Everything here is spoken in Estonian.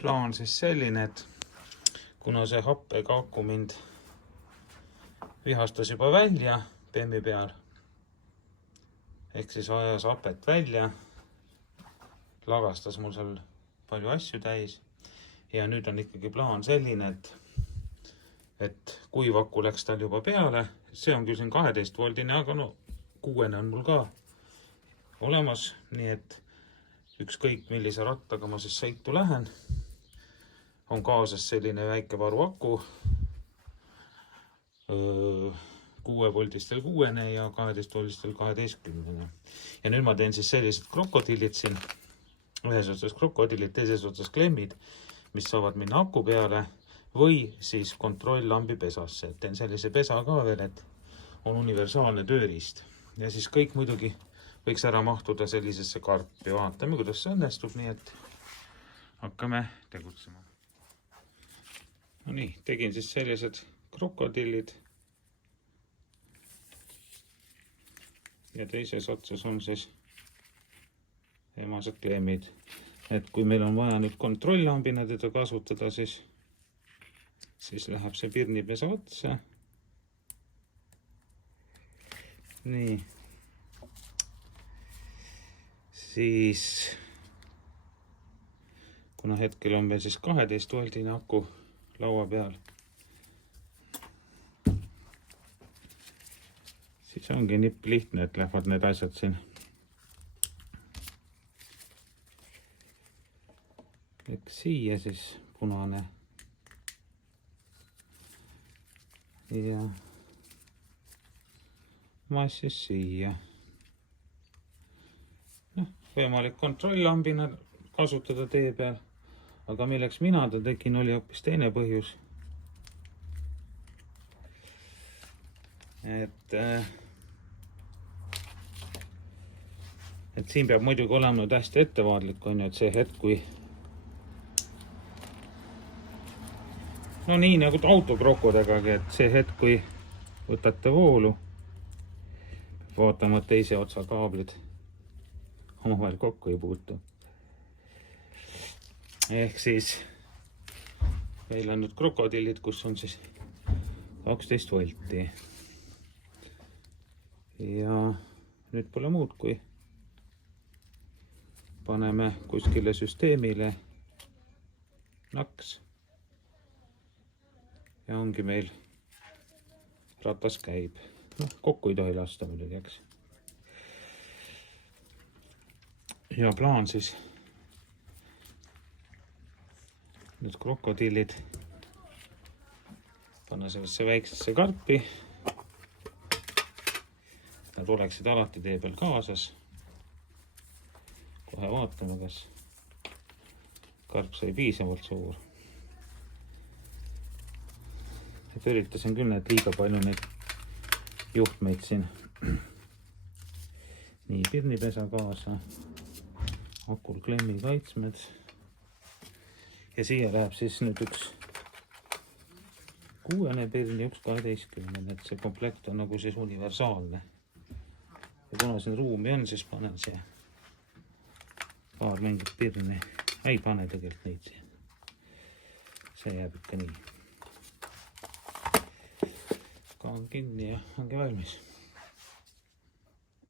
Plaan siis selline, et kuna see happega aku mind vihastas juba välja bemmi peal, ehk siis ajas hapet välja, lagastas mul seal palju asju täis ja nüüd on ikkagi plaan selline, et kuiv aku läks tal juba peale, see on küll siin 12 voldine, aga no 6 on mul ka olemas, nii et ükskõik millise rattaga ma siis sõitu lähen, on kaasas selline väike varuaku, 6-voldistel 6 ja 12-voldistel 12. Ja nüüd ma teen siis sellised krokodillid siin, ühes otsas krokodillid, teises otsas klemmid, mis saavad minna aku peale või siis kontrolllambi pesasse. Teen sellise pesa ka veel, et on universaalne tööriist. Ja siis kõik muidugi võiks ära mahtuda sellisesse karpi. Vaatame, kuidas see õnnestub, nii et hakkame tegutsema. No nii, tegin siis sellised krokodillid. Ja teises otsas on siis emased klemmid. Et kui meil on vaja nüüd kontrolllambina teda kasutada, siis läheb see pirnipesa otsa. Nii. Siis, kuna hetkel on veel siis 12-voldine aku laua peal, siis ongi nipp lihtne, et lähevad need asjad siin eks siia siis punane ja mass siis siia. Võimalik kontrolllambina kasutada tee peal, aga milleks mina ta tegin, oli hoopis teine põhjus. Et siin peab muidugi olema nüüd hästi ettevaatlik, on ju, et see hetk, kui no nii nagu autokrokodagagi, et see hetk, kui võtate voolu, peab vaatama, et teise otsa kaablid omavahel kokku ei puutu. Ehk siis meil on nüüd krokodillid, kus on siis 12 volti. Ja nüüd pole muud, kui paneme kuskile süsteemile naks. Ja ongi meil ratas käib. No, kokku ei tohi lasta muidugi, eks. Ja plaan siis nüüd krokodillid panna sellesse väiksesse karpi. Nad oleksid alati tee peal kaasas. Kohe vaatame, kas karp sai piisavalt suur. Et üritasin küll need liiga palju neid juhtmeid siin. Nii, pirnipesa kaasa. Akul klemmi kaitsmed. Ja siia läheb siis nüüd üks 6 pirn ja üks 12. Et see komplekt on nagu siis universaalne. Ja kuna siin ruumi on, siis panen siia paar mingit pirni. Ei pane tegelikult neid siia. See jääb ikka nii. Kaan kinni ja ongi valmis.